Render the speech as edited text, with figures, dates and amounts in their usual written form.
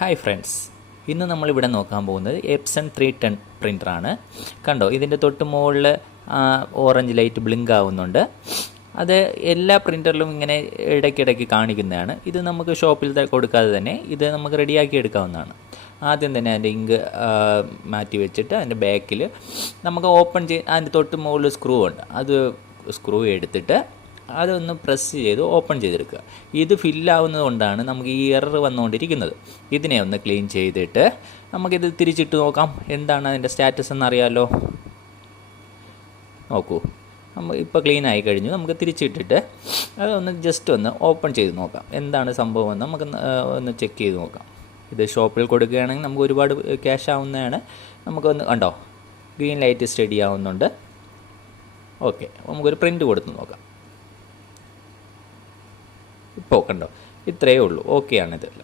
Hi friends, ഇന്ന് നമ്മളിവിടെ നോക്കാൻ പോകുന്നത് എപ്സൺ 310 പ്രിൻ്ററാണ്. കണ്ടോ, ഇതിൻ്റെ തൊട്ട് മുകളിൽ ഓറഞ്ച് ലൈറ്റ് ബ്ലിങ്ക് ആവുന്നുണ്ട്. അത് എല്ലാ പ്രിൻ്ററിലും ഇങ്ങനെ ഇടയ്ക്കിടയ്ക്ക് കാണിക്കുന്നതാണ്. ഇത് നമുക്ക് ഷോപ്പിൽ കൊടുക്കാതെ തന്നെ ഇത് നമുക്ക് റെഡിയാക്കി എടുക്കാവുന്നതാണ്. ആദ്യം തന്നെ അതിൻ്റെ ഇങ്ക് മാറ്റി വെച്ചിട്ട് അതിൻ്റെ ബാക്കിൽ നമുക്ക് ഓപ്പൺ അതിൻ്റെ തൊട്ട് മുകളിൽ സ്ക്രൂ ഉണ്ട്. അത് സ്ക്രൂ എടുത്തിട്ട് അതൊന്ന് പ്രസ് ചെയ്ത് ഓപ്പൺ ചെയ്തെടുക്കുക. ഇത് ഫില്ലാവുന്നത് കൊണ്ടാണ് നമുക്ക് ഈ എറർ വന്നുകൊണ്ടിരിക്കുന്നത്. ഇതിനെ ഒന്ന് ക്ലീൻ ചെയ്തിട്ട് നമുക്കിത് തിരിച്ചിട്ട് നോക്കാം. എന്താണ് അതിൻ്റെ സ്റ്റാറ്റസ് എന്നറിയാമല്ലോ. നോക്കൂ, നമ്മൾ ഇപ്പോൾ ക്ലീൻ ആയി കഴിഞ്ഞു. നമുക്ക് തിരിച്ചിട്ടിട്ട് അതൊന്ന് ജസ്റ്റ് ഒന്ന് ഓപ്പൺ ചെയ്ത് നോക്കാം. എന്താണ് സംഭവം എന്ന് നമുക്ക് ഒന്ന് ചെക്ക് ചെയ്ത് നോക്കാം. ഇത് ഷോപ്പിൽ കൊടുക്കുകയാണെങ്കിൽ നമുക്ക് ഒരുപാട് ക്യാഷ് ആവുന്നതാണ്. നമുക്കൊന്ന് കണ്ടോ, ഗ്രീൻ ലൈറ്റ് സ്റ്റഡി ആവുന്നുണ്ട്. ഓക്കെ, നമുക്കൊരു പ്രിൻ്റ് കൊടുത്ത് നോക്കാം. ഇപ്പോൾ കണ്ടോ, ഇത്രയേ ഉള്ളൂ. ഓക്കെയാണിത്.